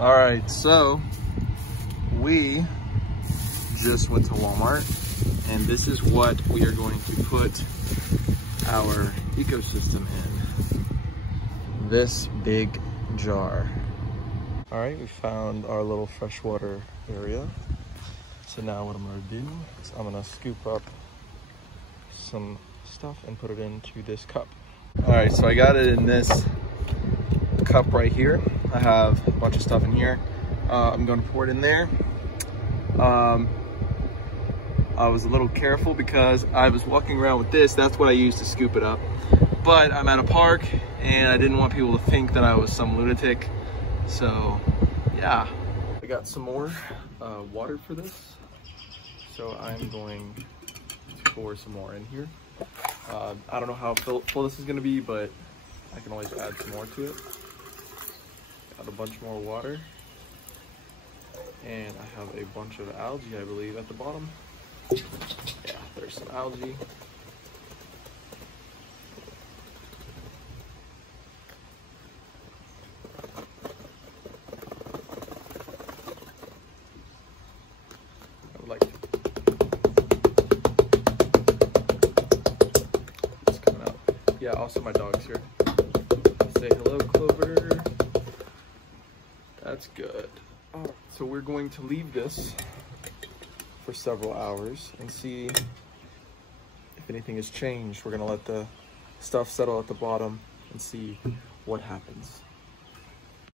All right, so we just went to Walmart, and this is what we are going to put our ecosystem in. This big jar. All right, we found our little freshwater area. So now what I'm gonna do is I'm gonna scoop up some stuff and put it into this cup. All right, so I got it in this cup right here. I have a bunch of stuff in here. I'm gonna pour it in there. I was a little careful because I was walking around with this. That's what I used to scoop it up. But I'm at a park and I didn't want people to think that I was some lunatic. So yeah, I got some more water for this. So I'm going to pour some more in here. I don't know how full this is gonna be, but I can always add some more to it. Got a bunch more water. And I have a bunch of algae, I believe, at the bottom. Yeah, there's some algae. I would like to. It's coming out. Yeah, also my dog's here. Say hello, Clover. That's good. Oh, so we're going to leave this for several hours and see if anything has changed. We're gonna let the stuff settle at the bottom and see what happens.